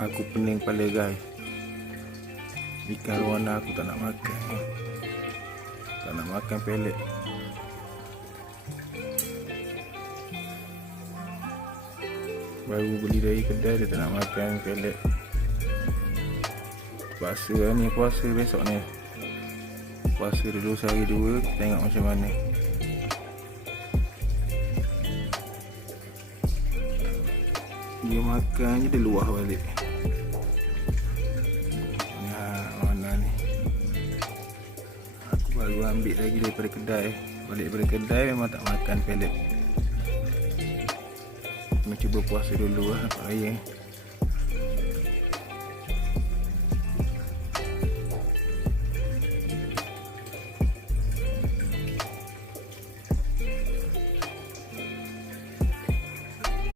Aku pening kepala guys. Ikan arowana aku tak nak makan. Tak nak makan pelet. Baru beli dari kedai dia tak nak makan pelet. Puasa ni, puasa besok ni. Puasa dulu sehari dua, kita tengok macam mana. Dia makan je dia luah balik. Mana ni? Aku baru ambil lagi daripada kedai. Balik daripada kedai memang tak makan pelet. Nak cuba puasa dulu lah, nampak raya.